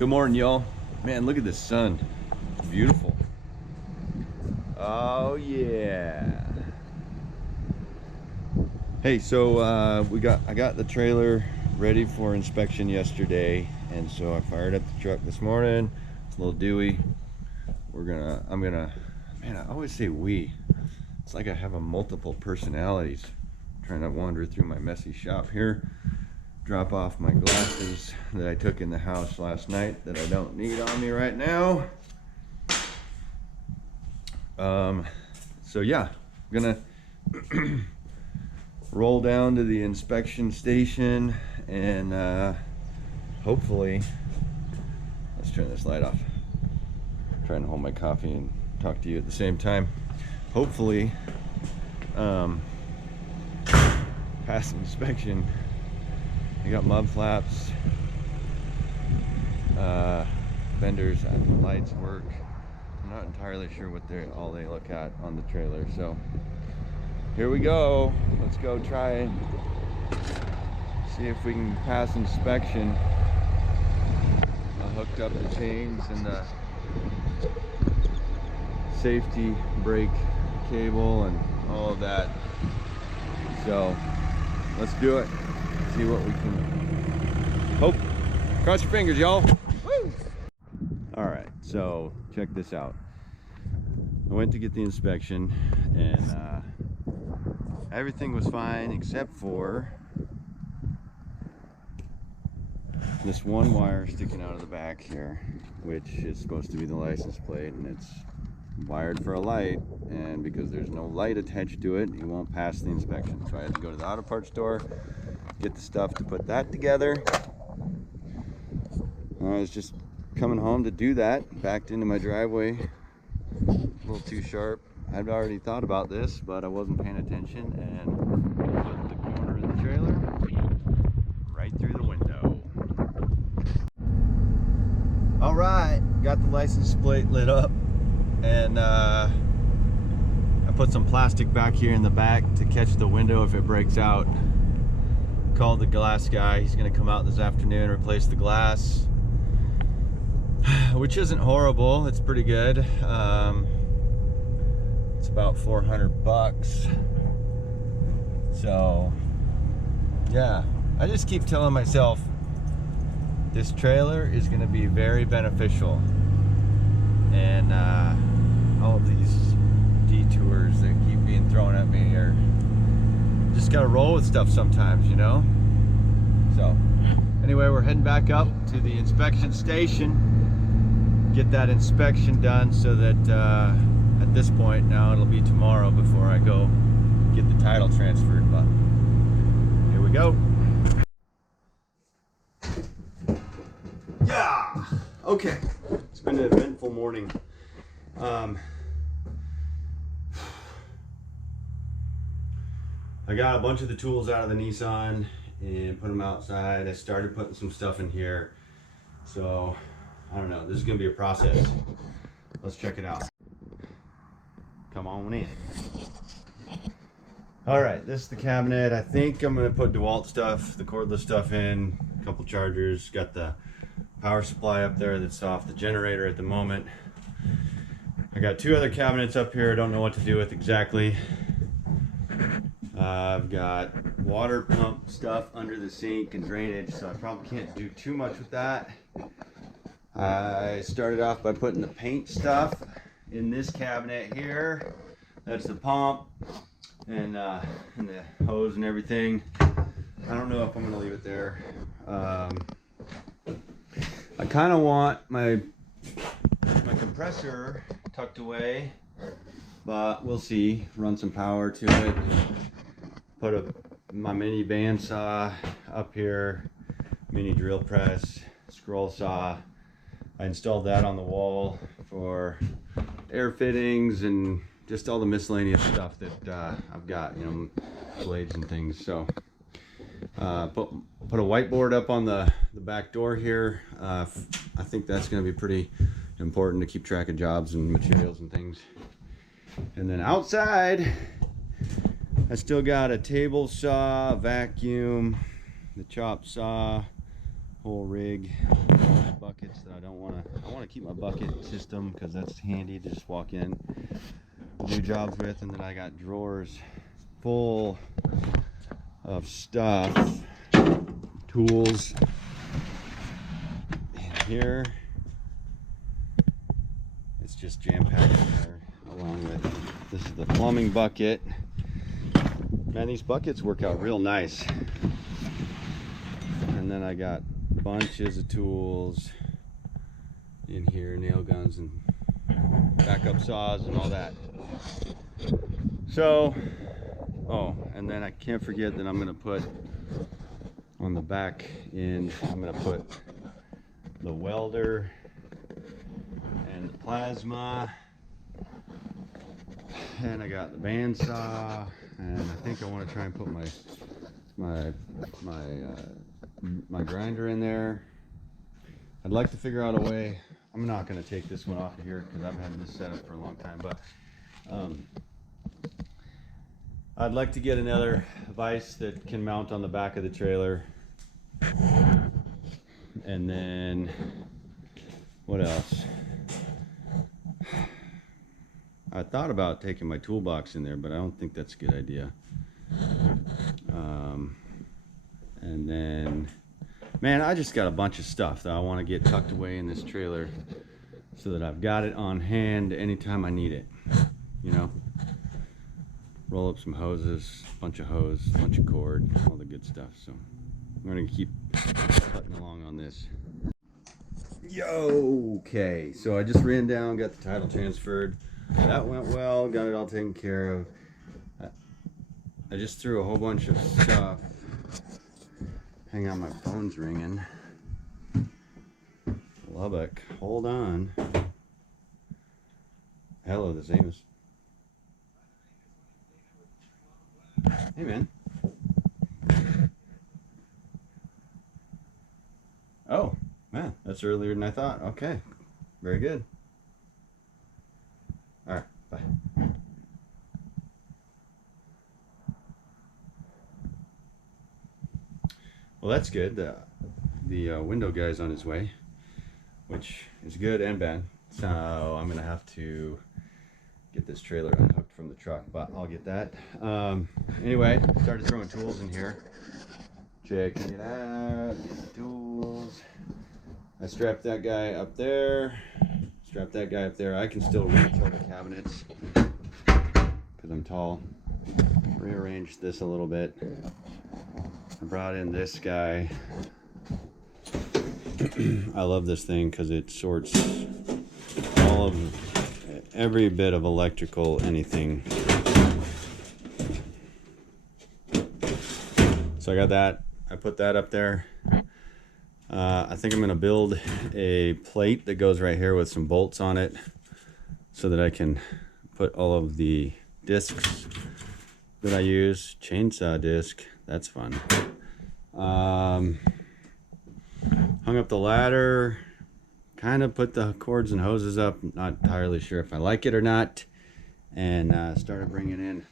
Good morning, y'all. Man, look at the sun. It's beautiful. Oh yeah. Hey, so I got the trailer ready for inspection yesterday, and so I fired up the truck this morning. It's a little dewy. Man, I always say we. It's like I have a multiple personalities. I'm trying to wander through my messy shop here. Drop off my glasses that I took in the house last night that I don't need on me right now. So yeah, I'm gonna roll down to the inspection station and hopefully, let's turn this light off. I'm trying to hold my coffee and talk to you at the same time. Hopefully, pass inspection. I got mud flaps, fenders, and lights work. I'm not entirely sure what they look at on the trailer, so here we go. Let's go try and see if we can pass inspection. I hooked up the chains and the safety brake cable and all of that, so let's do it. See what we can hope. Cross your fingers, y'all. Woo! All right, so check this out. I went to get the inspection and everything was fine except for this one wire sticking out of the back here, which is supposed to be the license plate, and it's wired for a light, and because there's no light attached to it, it won't pass the inspection. So I had to go to the auto parts store, get the stuff to put that together. I was just coming home to do that, backed into my driveway, a little too sharp. I'd already thought about this, but I wasn't paying attention and put the corner of the trailer right through the window. All right, got the license plate lit up, and I put some plastic back here in the back to catch the window if it breaks out. Called the glass guy. He's gonna come out this afternoon, replace the glass, which isn't horrible. It's pretty good. It's about $400. So yeah, I just keep telling myself this trailer is gonna be very beneficial, and all of these detours that keep being thrown at me are just gotta roll with stuff sometimes, you know? So anyway, we're heading back up to the inspection station, get that inspection done, so that at this point now it'll be tomorrow before I go get the title transferred, but here we go. Yeah, okay, it's been an eventful morning. I got a bunch of the tools out of the Nissan and put them outside. I started putting some stuff in here. So, I don't know, this is gonna be a process. Let's check it out. Come on in. All right, this is the cabinet. I think I'm gonna put DeWalt stuff, the cordless stuff in, a couple chargers. Got the power supply up there that's off the generator at the moment. I got two other cabinets up here I don't know what to do with exactly. I've got water pump stuff under the sink and drainage, so I probably can't do too much with that. I started off by putting the paint stuff in this cabinet here. That's the pump and the hose and everything. I don't know if I'm gonna leave it there. I kind of want my compressor tucked away, but we'll see. Run some power to it. Put my mini bandsaw up here, mini drill press, scroll saw. I installed that on the wall for air fittings and just all the miscellaneous stuff that I've got, you know, blades and things. So put a whiteboard up on the back door here. I think that's going to be pretty important to keep track of jobs and materials and things. And then outside, I still got a table saw, a vacuum, the chop saw, whole rig. Buckets that I don't want to. I want to keep my bucket system because that's handy to just walk in, do jobs with, and then I got drawers full of stuff, tools. And here, it's just jam-packed in there, along with this is the plumbing bucket. Man, these buckets work out real nice. And then I got bunches of tools in here, nail guns and backup saws and all that. So, oh, and then I can't forget that I'm gonna put on the back end, I'm gonna put the welder and the plasma, and I got the bandsaw, and I think I want to try and put my grinder in there. I'd like to figure out a way. I'm not going to take this one off of here because I've had this set up for a long time, but I'd like to get another vise that can mount on the back of the trailer. And then what else? I thought about taking my toolbox in there, but I don't think that's a good idea. And then, man, I just got a bunch of stuff that I want to get tucked away in this trailer so that I've got it on hand anytime I need it. You know, roll up some hoses, bunch of hose, bunch of cord, all the good stuff. So I'm gonna keep putting along on this. Okay, so I just ran down, got the title transferred. That went well, got it all taken care of. I just threw a whole bunch of stuff. Hang on, my phone's ringing. Lubbock, hold on. Hello, this is Amos. Hey, man. Oh, man, that's earlier than I thought. Okay, very good. All right, bye. Well, that's good. The window guy's on his way, which is good and bad. So I'm gonna have to get this trailer unhooked from the truck, but I'll get that. Anyway, started throwing tools in here. Checking it out. Get the tools. I strapped that guy up there. Strap that guy up there. I can still reach all the cabinets because I'm tall. Rearranged this a little bit. I brought in this guy. I love this thing because it sorts all of every bit of electrical anything. So I got that. I put that up there. I think I'm going to build a plate that goes right here with some bolts on it so that I can put all of the discs that I use. Chainsaw disc, that's fun. Hung up the ladder, kind of put the cords and hoses up, not entirely sure if I like it or not, and started bringing in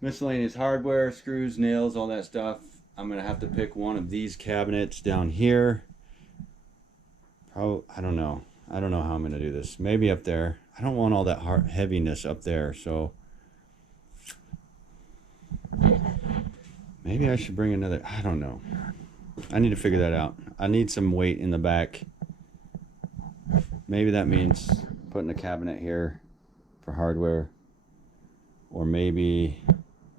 miscellaneous hardware, screws, nails, all that stuff. I'm going to have to pick one of these cabinets down here. I don't know how I'm going to do this. Maybe up there. I don't want all that heaviness up there, so maybe I should bring another. I don't know. I need to figure that out. I need some weight in the back. Maybe that means putting a cabinet here for hardware, or maybe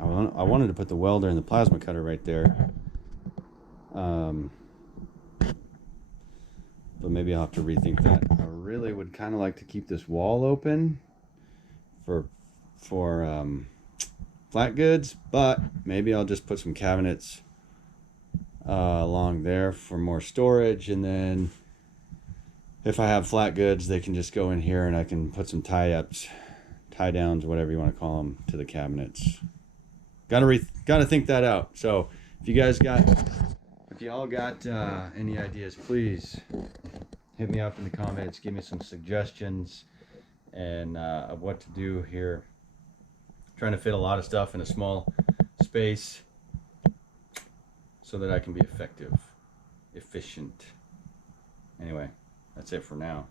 I wanted to put the welder and the plasma cutter right there. But maybe I'll have to rethink that. I really would kind of like to keep this wall open for flat goods, but maybe I'll just put some cabinets along there for more storage, and then if I have flat goods, they can just go in here and I can put some tie-ups, tie-downs, whatever you want to call them, to the cabinets. Gotta think that out. So if y'all got any ideas, please hit me up in the comments. Give me some suggestions and of what to do here. I'm trying to fit a lot of stuff in a small space so that I can be efficient. anyway, that's it for now.